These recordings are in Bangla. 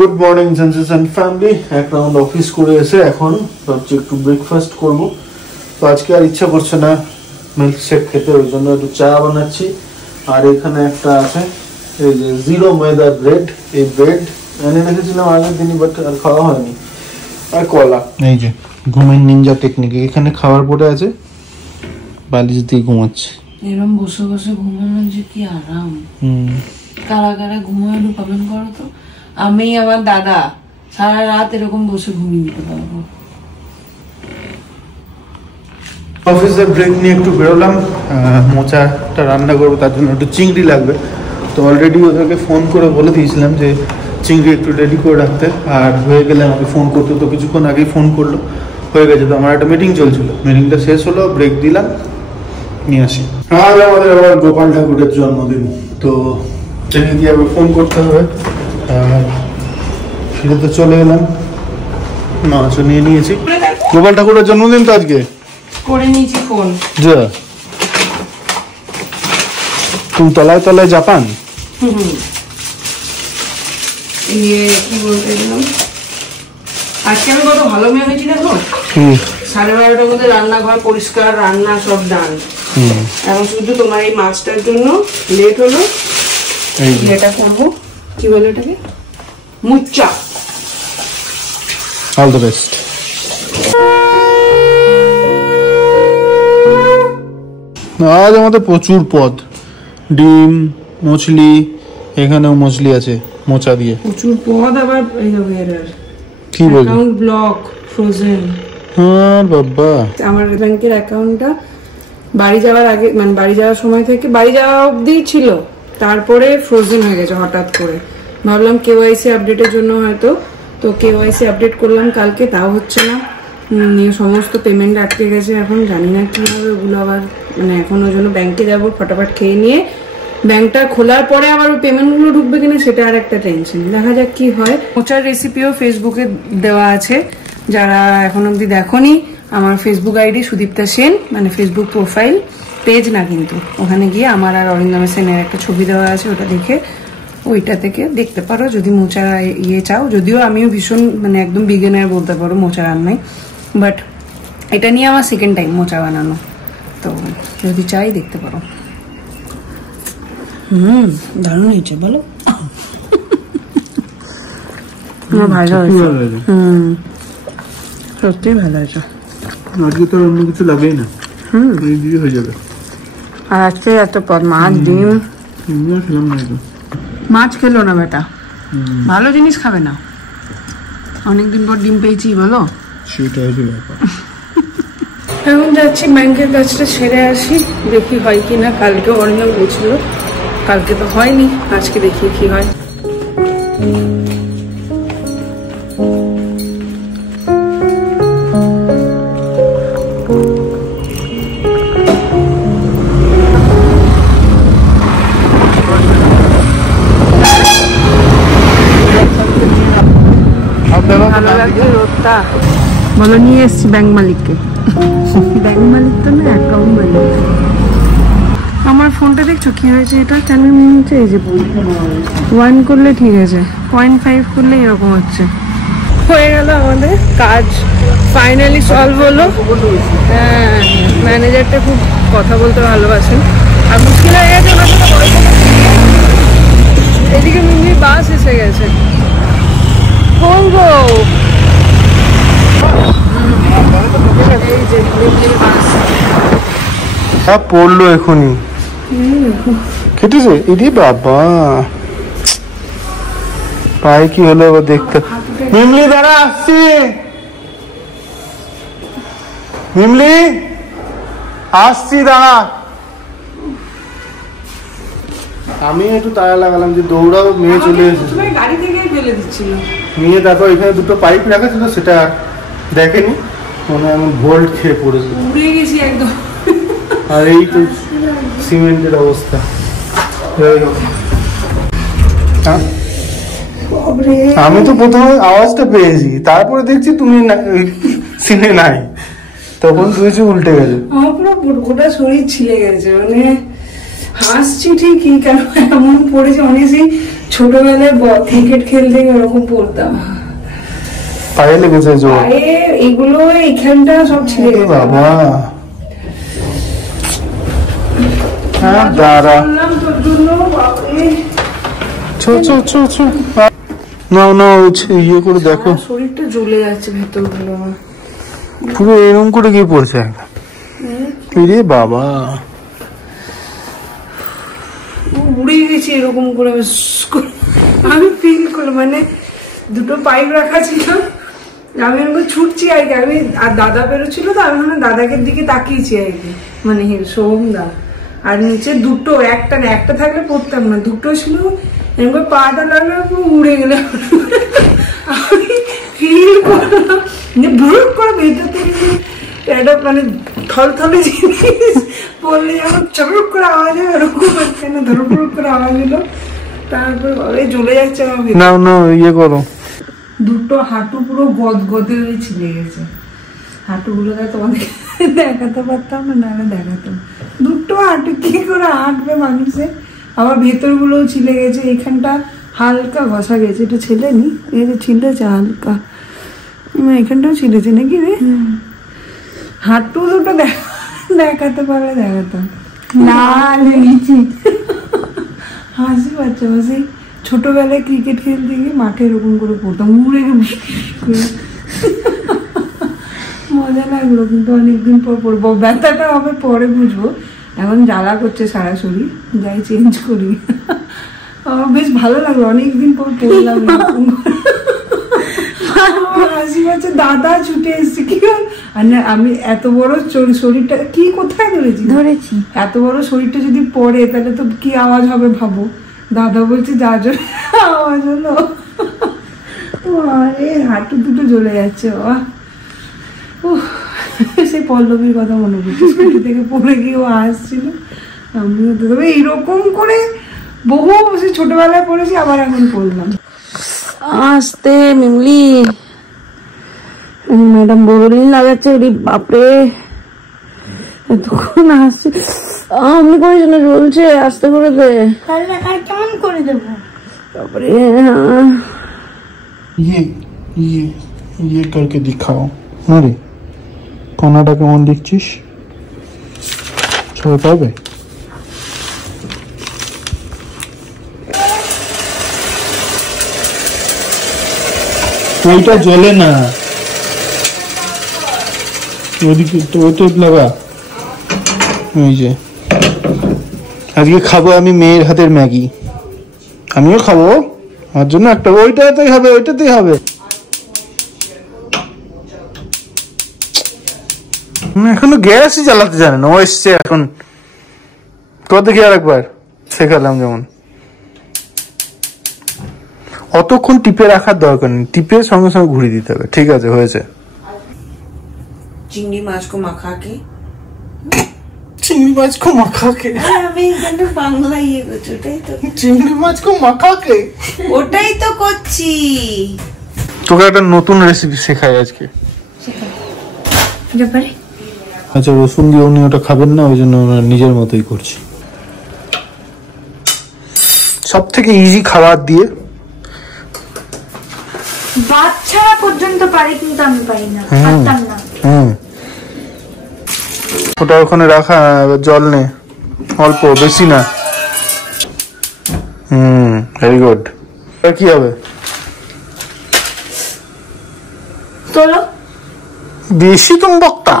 Good morning sensation family. এক রাউন্ড অফিস করে এসে এখন ভাবছি একটু ব্রেকফাস্ট করব। তো আজকে আর ইচ্ছা করছে না মিল্কশেক খেতে, ওই জন্য একটু চা বানাচ্ছি। আর এখানে একটা আছে এই যে জিরো ময়দা ব্রেড, এই ব্রেড এনে রেখেছিলাম আগের দিনই, বাট আর খাওয়া হয়নি। আর কলা, এই যে ঘুমের নিনজা টেকনিক, এখানে খাওয়ার পরে আছে বালিশ দিয়ে ঘুমাচ্ছে। এরকম বসে বসে ঘুমানো যে কি আরাম। কারা কারা ঘুমায় একটু কমেন্ট করো তো। আমি আমার দাদা সারা রাত এরকম বসে ঘুমিয়ে দিতে পারবো। অফিসের ব্রেক নিয়ে একটু বেরোলাম, মোচাটা রান্না করবো, তার জন্য একটু চিংড়ি লাগবে। তো অলরেডি ওদেরকে ফোন করে বলে দিয়েছিলাম যে চিংড়ি একটু রেডি করে রাখতে, আর হয়ে গেলে আমাকে ফোন করতে। তো কিছুক্ষণ আগেই ফোন করলো, হয়ে গেছে। তো আমার একটা মিটিং চলছিল, মিটিংটা শেষ হলো, ব্রেক দিলাম, নিয়ে আসি। আর আমাদের আবার গোপাল ঠাকুরের জন্মদিন, তো সেখানে গিয়ে আবার ফোন করতে হবে। ফিরে তো চলে এলাম, মাছও নিয়ে নিয়েছি। গোপাল ঠাকুরের জন্মদিন তো আজকে করে নিয়েছি ফোন। যা তুমি তলায় তলায় জাপান। কি বলতে গেলাম, আজকে আমি কত ভালো মেয়ে হয়েছি দেখো। 12:30টার মধ্যে রান্নাঘর পরিষ্কার, রান্না সব ডান। এখন শুধু তোমার এই মাছটার জন্য লেট হলো। এটা করবো, কি বলে এটাকে, মুচ্চা। All the best. আজ আমাদের প্রচুর পদ, ডিম, মছলি, এখানেও মছলি আছে মোচা দিয়ে প্রচুর পদ। আবার কি বলবো, অ্যাকাউন্ট ব্লক, ফ্রোজেন। হ্যাঁ বাবা, আমার ব্যাংকের অ্যাকাউন্টটা বাড়ি যাওয়ার আগে, মানে বাড়ি যাওয়ার সময় থেকে বাড়ি যাওয়া অবধি ছিল, তারপরে ফ্রোজেন হয়ে গেছে হঠাৎ করে। ভাবলাম কেওয়াইসি আপডেটের জন্য হয়তো, তো কেওয়াইসি আপডেট করলাম কালকে, তাও হচ্ছে না। সমস্ত পেমেন্ট আটকে গেছে। এখন জানি না কি হবে ওগুলো আবার, মানে এখন ওই জন্য ব্যাংকে যাবো, ফটাফট খেয়ে নিয়ে ব্যাংকটা খোলার পরে আবার ওই পেমেন্টগুলো ঢুকবে কিনা সেটা আর একটা টেনশন। দেখা যাক কি হয়। মোচার রেসিপিও ফেসবুকে দেওয়া আছে, যারা এখন অব্দি দেখোনি, আমার ফেসবুক আইডি সুদীপ্তা সেন, মানে ফেসবুক প্রোফাইল, পেজ না কিন্তু। ওখানে গিয়ে আমার আর অরিন্দম সেনের একটা ছবি দেওয়া আছে, ওটা দেখে ওইটা থেকে দেখতে পারো যদি মোচা চাও। যদিও আমিও ভীষণ, মানে একদম বিগিনার বলতে পারো মোচা রান্নায়, বাট এটা নিয়ে আমার সেকেন্ড টাইম মোচা বানানো, তো যদি চাই দেখতে পারো। দারুণ হয়েছে বলো। ভালো হয়েছে, সত্যি ভালো হয়েছে। আজকে তো অন্য কিছু লাগেই না, হয়ে যাবে। আর আজকে এত পদ, মাছ, ডিম। খেলাম না, মাছ খেলো না বেটা, ভালো জিনিস খাবে না। অনেকদিন পর ডিম পেয়েছি বলো, সেটা হচ্ছে ব্যাপার। এখন যাচ্ছি ব্যাংকের কাজটা সেরে আসি, দেখি হয় কি না। কালকে অরিন্দম বলছিল, কালকে তো হয়নি, আজকে দেখি কি হয়। ভালো লাগছে রোদটা। বলো, নিয়ে এসছি ব্যাংক মালিককে। ব্যাংক মালিক তো না, অ্যাকাউন্ট মালিক। আমার ফোনটা দেখছো কি হয়েছে, এটা কেন হচ্ছে, এই যে 1 করলে ঠিক আছে, 0.5 করলে এরকম হচ্ছে। হয়ে গেল আমাদের কাজ, ফাইনালি সলভ হলো। হ্যাঁ, ম্যানেজারটা খুব কথা বলতে ভালোবাসেন, আর মুশকিল হয়ে গেছে ওনার সাথে গল্প করতে। এদিকে মিমি বাস এসে গেছে, বলবো এই যে মিমির বাস পড়লো এখনই, কেটেছে। ইরে বাবা, পায়ে কি হলো এবার দেখতে। মিমলি দাঁড়া, আসছি। মিমলি আসছি, দাঁড়া। আমি একটু তাড়া লাগালাম যে দৌড়াও, মেয়ে চলে এসেছে। গাড়ি থেকে ফেলে দিচ্ছিল মেয়ে, দেখো এখানে দুটো পাইপ রাখা ছিল, সেটা দেখেনি, মানে আমি ভোল্ট খেয়ে পড়েছি, উড়ে গেছি একদম। আর এই তো সিমেন্টের অবস্থা। আমি তো প্রথমে আওয়াজটা পেয়েছি, তারপরে দেখছি তুমি সিনে নাই, তখন তুই উল্টে গেছে। আমার পুরো গোটা শরীর ছিলে গেছে, মানে হাসছি ঠিকই, কারণ এমন পড়েছে, অনেক সেই ছোটবেলায় ক্রিকেট খেলতে ওরকম পড়তাম, পায়ে লেগেছে জোর, পায়ে এগুলো এইখানটা সব ছিঁড়ে গেছে বাবা। হ্যাঁ দাঁড়া, তোর জন্য বাপরে। না না ইয়ে করে দেখো, শরীরটা জ্বলে যাচ্ছে ভেতরগুলো, পুরো এরকম করে গিয়ে পড়ছে রে বাবা, উড়ে গেছে এরকম করে। আমি ফিল করলাম, মানে দুটো পাইপ রাখা ছিল, আমি এরকম ছুটছি আর কি, আমি আর দাদা বেরোচ্ছিল তো আমি দাদাকে দিকে তাকিয়েছি আর কি, মানে সোহম দা, আর নিচে দুটো, একটা না একটা থাকলে পড়তাম না, দুটো ছিল, এরকম পাটা লাগলে পুরো উড়ে গেলে। আমি ফিল করলাম যে ভুল করে ভেতর থেকে একটা মানে থলথলে জিনিস বললে যেমন চড়ক করে আওয়াজ হয়, ওরকম কেন ধরপড় করে আওয়াজ হলো, তারপরে জ্বলে যাচ্ছে আমার ভেতর। না না ইয়ে করো, দুটো হাঁটু পুরো গদগদে হয়ে ছিলে গেছে, হাঁটুগুলো তোমাদের দেখাতে পারতাম না, নাহলে দেখাতাম। দুটো হাঁটু কি করে হাঁটবে মানুষে, আবার ভেতর গুলোও ছিলে গেছে, এখানটা হালকা ঘষা গেছে, এটা ছেলেনি, এই যে ছিলেছে হালকা, এখানটাও ছিলেছে নাকি রে, হাঁটু দুটো দেখাতে পারলে দেখাতাম না, হাসি পাচ্ছে। সেই ছোটবেলায় ক্রিকেট খেলতে গিয়ে মাঠে এরকম করে পড়তাম, উড়ে মজা লাগলো, কিন্তু অনেকদিন পর পড়বো, ব্যথাটা হবে পরে বুঝবো, এখন জ্বালা করছে সারা শরীর, যাই চেঞ্জ করি। আমার বেশ ভালো লাগলো, অনেকদিন পর পড়লাম এরকম। হাসি পাচ্ছে, দাদা ছুটে এসছে, কি আর না, আমি এত বড় শরীরটা কি কোথায় ধরেছি, এত বড় শরীরটা যদি পড়ে তাহলে তো কি আওয়াজ হবে ভাবো, দাদা বলছে যা জোরে আওয়াজ হলো, হাঁটু দুটো জ্বলে যাচ্ছে বাবা। সেই পল্লবীর কথা মনে পড়ছে, স্কুটি থেকে পড়ে গিয়ে ও আসছিল, আমিও তো তবে এইরকম করে বহু ছোটবেলায় পড়েছি, আবার এখন পড়লাম। আসতে মিমলি ম্যাডাম বোরলিন লাগাচ্ছে, বাপরে এতক্ষণ আসছে, আমি করিস না, চলছে, আস্তে করে দে, কেমন করে দেবো, তারপরে ইয়ে করকে দিখাও, আরে কোনাটা কেমন দেখছিস, ছয় পাবে, ওইটা জ্বলে না, ওদিকে তো ওইটা লাগা। ওই যে আজকে খাবো আমি মেয়ের হাতের ম্যাগি, আমিও খাবো, আমার জন্য একটা, ওইটাতেই হবে, ওইটাতেই হবে। এখনো গ্যাসই জ্বালাতে জানে না, ও এসছে এখন, কত দেখি আর একবার শেখালাম, যেমন অতক্ষণ টিপে রাখার দরকার নেই, টিপে সঙ্গে সঙ্গে ঘুরিয়ে দিতে হবে। ঠিক আছে, হয়েছে। চিংড়ি মাছ কো মাখাকে, চিংড়ি মাছ কো মাখাকে, আমি এখানে বাংলা ইয়ে করছি, ওটাই তো, চিংড়ি মাছ কো মাখাকে, ওটাই তো করছি। তোকে একটা নতুন রেসিপি শেখাই আজকে। আচ্ছা, রসুন দিয়ে উনি ওটা খাবেন না, ওই জন্য নিজের মতোই করছি। সব থেকে ইজি খাবার দিয়ে, বাচ্চারা পর্যন্ত পারে, কিন্তু আমি পারি না, পারতাম না। ওটা ওখানে রাখা, জল নে অল্প, বেশি না। Very good. কি হবে, তোলো বেশি তুমি বক্তা,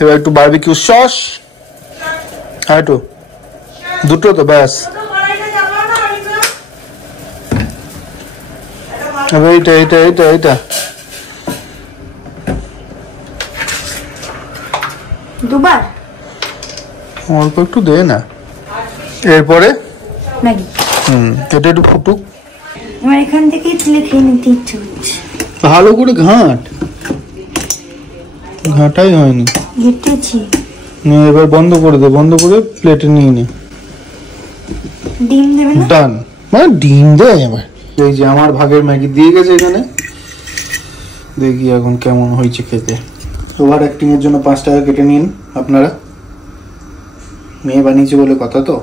এবার একটু বারবিকিউ সস, আর একটু, দুটো তো ব্যাস। এইটা এইটা এইটা এইটা দুবার অল্প একটু দে না, এরপরে ম্যাগি। এটা একটু ফুটুক, আমার এখান থেকে তুলে খেয়ে নিতে ইচ্ছে হচ্ছে। ভালো করে ঘাঁটাই হয়নি, ঘেটেছি। এবার বন্ধ করে দে, বন্ধ করে প্লেটে নিয়ে নে। ডিম দেবে না? ডান, মানে ডিম দে এবার। এই যে আমার ভাগের ম্যাগি দিয়ে গেছে এখানে, দেখি এখন কেমন হয়েছে খেতে। ওভার অ্যাক্টিং এর জন্য 5 টাকা কেটে নিন আপনারা। মেয়ে বানিয়েছে বলে কথা তো।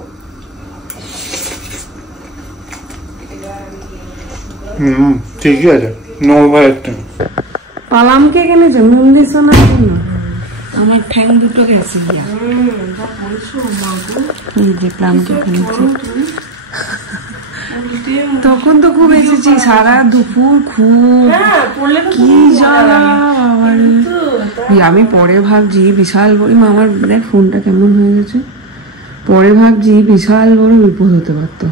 ঠিকই আছে, নো ওভার অ্যাক্টিং। পালামকে কিনেছে মন্দির শোনার জন্য। আমার ঠ্যাং দুটো গেছে গিয়া। এই যে প্লামকে কিনেছে। তখন তো খুব এসেছি, সারা দুপুর খুব কি জ্বালা বাবারে। আমি পরে ভাবছি বিশাল বড়, আমার দেখ ফোনটা কেমন হয়ে গেছে, পরে ভাবছি বিশাল বড় বিপদ হতে পারতো।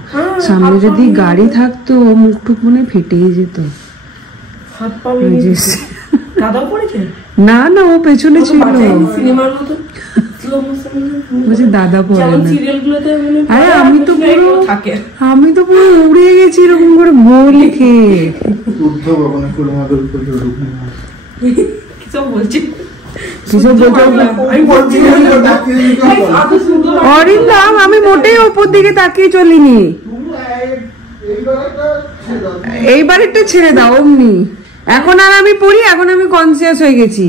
সামনে যদি গাড়ি থাকতো মুখটুক মনে ফেটেই যেত। না না, ও পেছনে ছিল। বলছি দাদা পড়ে না। আরে আমি তো পুরো উড়ে গেছি এরকম করে বই লিখে। অরিন্দম, আমি মোটেই ওপর দিকে তাকিয়ে চলিনি। এইবারেরটা ছেড়ে দাও অমনি। এখন আর আমি পড়ি, এখন আমি কনসিয়াস হয়ে গেছি।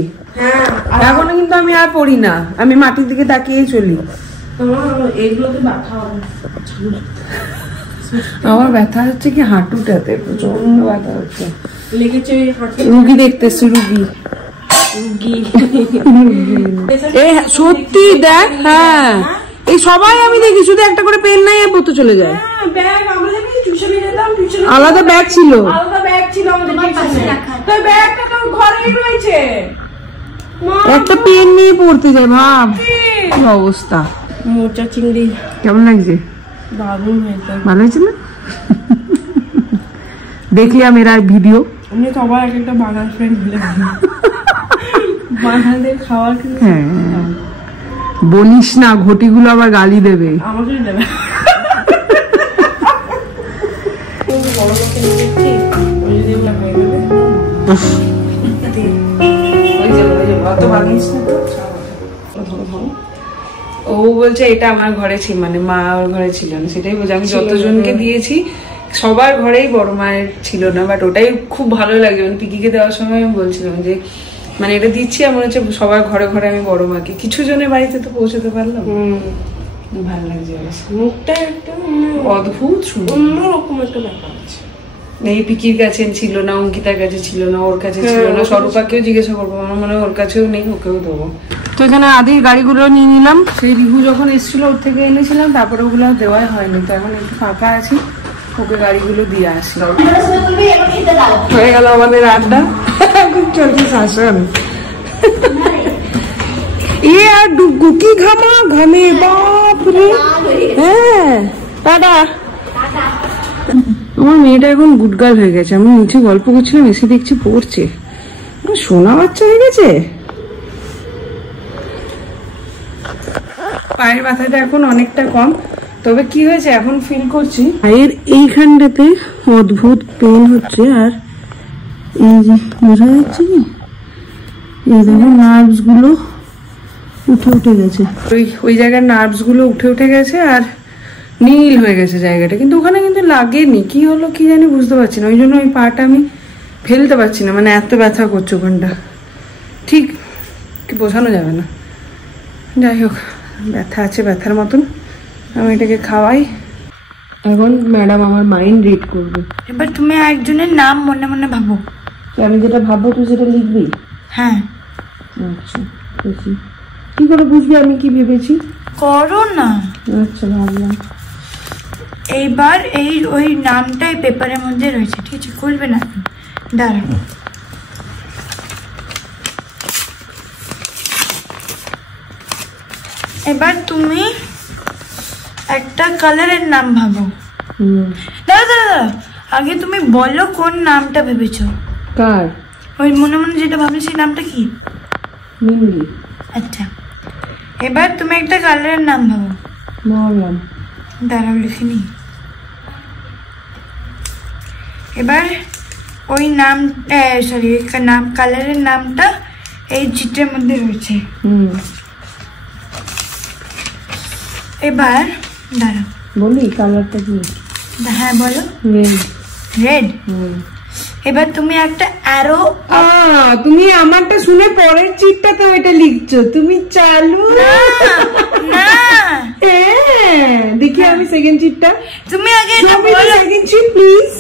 এখন কিন্তু আমি আর পড়ি না, আমি মাটির দিকে তাকিয়েই চলি। আমার ব্যথা হচ্ছে কি হাঁটুটাতে, প্রচন্ড ব্যথা হচ্ছে। রুগী দেখতেছি, রুগী সত্যি দেখ। হ্যাঁ, এই সবাই আমি দেখি, শুধু একটা করে পেন নাই আর পড়তে চলে যায়। আলাদা ব্যাগ ছিল, একটা পেন নিয়ে পড়তে যায়। ভাব কি অবস্থা। মোচা চিংড়ি কেমন লাগছে? দারুণ হয়েছে। ভালো হয়েছে না? দেখলাম এর আর ভিডিও। আমি সবার একটা বাঙাল ফ্রেন্ড বলে বাঙালদের খাওয়ার। হ্যাঁ বলিস না, ঘটিগুলো আবার গালি দেবে। আমাকে দেবে। ও বলছে এটা আমার ঘরে ছিল, মানে মা ওর ঘরে ছিল না, সেটাই বলছে। আমি যতজনকে দিয়েছি সবার ঘরেই বড় মায়ের ছিল না, বাট ওটাই খুব ভালো লাগে। মানে পিকিকে দেওয়ার সময় আমি বলছিলাম যে মানে এটা দিচ্ছি এমন হচ্ছে সবার ঘরে ঘরে আমি বড় মাকে, কিছু জনের বাড়িতে তো পৌঁছাতে পারলাম। ভালো লাগছে, মুখটা একটা অদ্ভুত অন্যরকম একটা ব্যাপার আছে। এই পিকির কাছে ছিল না, অঙ্কিতার কাছে ছিল না, ওর কাছে ছিল না, স্বরূপাকেও জিজ্ঞাসা করবো, আমার মনে হয় ওর কাছেও নেই, ওকেও দেবো। তো এখানে আদির গাড়িগুলো নিয়ে নিলাম, সেই রিহু যখন এসেছিল ওর থেকে এনেছিলাম, তারপরে ওগুলো দেওয়াই হয়নি। তো এখন একটু ফাঁকা আছি, ওকে গাড়িগুলো দিয়ে আসি। হয়ে গেল আমাদের আড্ডা, এখন চলছে শাসন। ইয়ে আর কি ঘামা ঘামে বাপরে। হ্যাঁ টাটা। আমার মেয়েটা এখন গুডগার্ল হয়ে গেছে। আমি নিচে গল্প করছিলাম, এসে দেখছি পড়ছে। সোনা বাচ্চা হয়ে গেছে। পায়ের ব্যথাটা এখন অনেকটা কম, তবে কি হয়েছে এখন ফিল করছি পায়ের এইখানটাতে অদ্ভুত পেন হচ্ছে। আর এই যে বোঝা যাচ্ছে কি, এই দেখো নার্ভস গুলো উঠে উঠে গেছে, ওই জায়গার নার্ভস গুলো উঠে গেছে আর নীল হয়ে গেছে জায়গাটা, কিন্তু ওখানে কিন্তু লাগেনি। কি হলো কি জানি বুঝতে পারছি না, ওই জন্য ওই পাটা আমি ফেলতে পারছি না, মানে এত ব্যথা করছে ওখানটা, ঠিক বোঝানো যাবে না। যাই হোক, ব্যথা আছে ব্যথার মতন, আমি এটাকে খাওয়াই। এখন ম্যাডাম আমার মাইন্ড রিড করবে। এবার তুমি একজনের নাম মনে মনে ভাবো। আমি যেটা ভাববো তুই সেটা লিখবি? হ্যাঁ। আচ্ছা বুঝি, কি করে বুঝবি আমি কি ভেবেছি? করো না। আচ্ছা ভাবলাম। এইবার ওই নামটাই পেপারের মধ্যে রয়েছে, ঠিক আছে? খুলবে না, দাঁড়াও। এবার তুমি একটা কালারের নাম ভাবো। দাঁড়া, আগে তুমি বলো কোন নামটা ভেবেছো। কার? ওই মনে মনে যেটা ভাবলে সেই নামটা কি? মিমলি। আচ্ছা, এবার তুমি একটা কালারের নাম ভাবো। ভাবলাম। দাঁড়াও লিখিনি। এবার ওই নাম সরি নাম কালারের নামটা এই চিত্রের মধ্যে রয়েছে। এবার দাঁড়াও বলি কালারটা কি। হ্যাঁ বলো। রেড। রেড। এবার তুমি একটা অ্যারো। তুমি আমারটা শুনে পরের চিটটাতে ওইটা লিখছো, তুমি চালু না। হ্যাঁ দেখি আমি সেকেন্ড চিটটা। তুমি আগে সেকেন্ড চিট প্লিজ।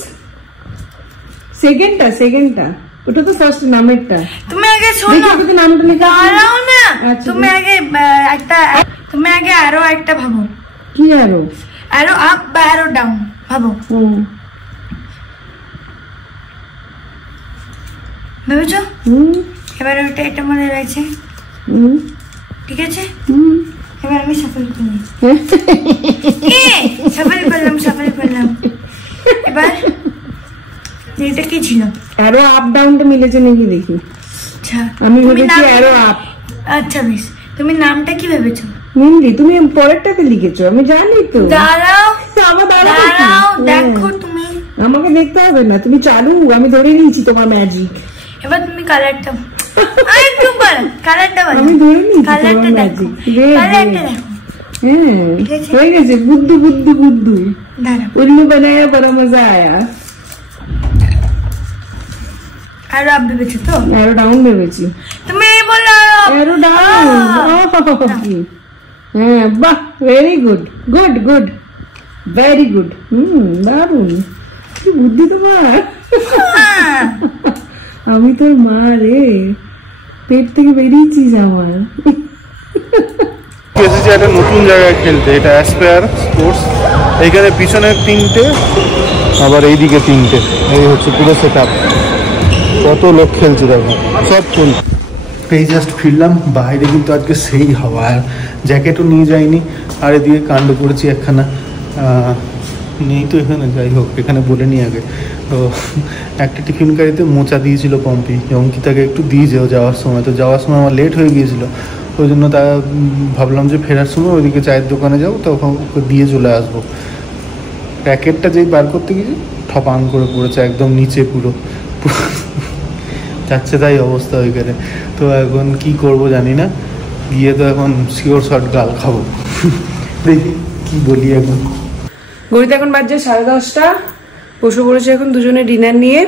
সেকেন্ডটা ওটা তো ফার্স্ট নামেরটা। তুমি আগে শোনো, নামটা লিখে দাঁড়াও না। তুমি আগে অ্যারো একটা ভাবো। কি অ্যারো? অ্যারো আপ বা অ্যারো ডাউন ভাবো। ভেবেছো? এবার ওটা এটা মনে রয়েছে, ঠিক আছে? এবার আমি সাফল করি। সাফল করলাম। এবার এটা কি ছিল? অ্যারো আপ ডাউনটা মিলেছে নাকি দেখি। আচ্ছা আমি ভেবেছি অ্যারো আপ। আচ্ছা বেশ, তুমি নামটা কি ভেবেছো? মিমলি তুমি পরেরটাতে লিখেছো, আমি জানি তো। দাঁড়াও দেখো, তুমি আমাকে দেখতে হবে না, তুমি চালু, আমি ধরে নিয়েছি তোমার ম্যাজিক। এবার তুমি কালারটা আমি ধরে নিয়েছি তোমার ম্যাজিক। হয়ে গেছে। বুদ্ধু বুদ্ধু বুদ্ধু উল্লু বানায়া বড় মজা আয়া। আরো আপ ভেবেছো তো? আরো ডাউন ভেবেছি। তুমি বলো আরো ডাউন। হ্যাঁ বাহ, very good good good very good. দারুন, কি বুদ্ধি তোমার। আমি তোর মা রে, পেট থেকে বেরিয়েছিস আমার। এসেছি একটা নতুন জায়গায় খেলতে, এটা অ্যাসপায়ার স্পোর্টস। এইখানে পিছনে 3টে, আবার এইদিকে 3টে। এই হচ্ছে পুরো সেট আপ। কত লোক খেলছে দেখো, সব ফুল। এই জাস্ট ফিরলাম, বাইরে কিন্তু আজকে সেই হাওয়া, আর জ্যাকেটও নিয়ে যাইনি। আর এদিকে কাণ্ড করেছি একখানা, নেই তো এখানে, যাই হোক এখানে বলে নিই আগে। তো একটা টিফিন গাড়িতে মোচা দিয়েছিল পম্পি, অঙ্কিতাকে একটু দিয়ে যাওয়ার সময়। তো যাওয়ার সময় আমার লেট হয়ে গিয়েছিল, ওই জন্য তা ভাবলাম যে ফেরার সময় ওইদিকে চায়ের দোকানে যাবো, তখন ওকে দিয়ে চলে আসবো। প্যাকেটটা যেই বার করতে গিয়েছি ঠপাং করে পড়েছে একদম নিচে, পুরো যাচ্ছে তাই অবস্থা ওইখানে। তো এখন কি করব জানি না, গিয়ে তো এখন শিওর শট গাল খাবো। দেখি কি বলি। এখন ঘড়িতে এখন বাজছে 10:30। বসে পড়েছে এখন দুজনে ডিনার নিয়ে।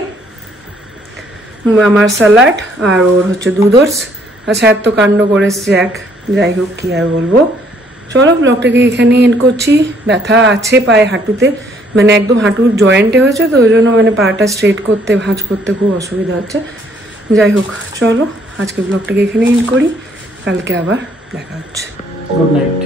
আমার স্যালাড আর ওর হচ্ছে দুধ ওটস। আচ্ছা এত কাণ্ড করেছে এক, যাই হোক কি আর বলবো। চলো ব্লগটাকে এখানে এন্ড করছি। ব্যথা আছে পায়ে, হাঁটুতে, মানে একদম হাঁটুর জয়েন্টে হয়েছে, তো ওই জন্য মানে পাটা স্ট্রেট করতে ভাঁজ করতে খুব অসুবিধা হচ্ছে। যাই হোক চলো আজকে ব্লগটাকে এখানে এন্ড করি, কালকে আবার দেখা হচ্ছে। Good night.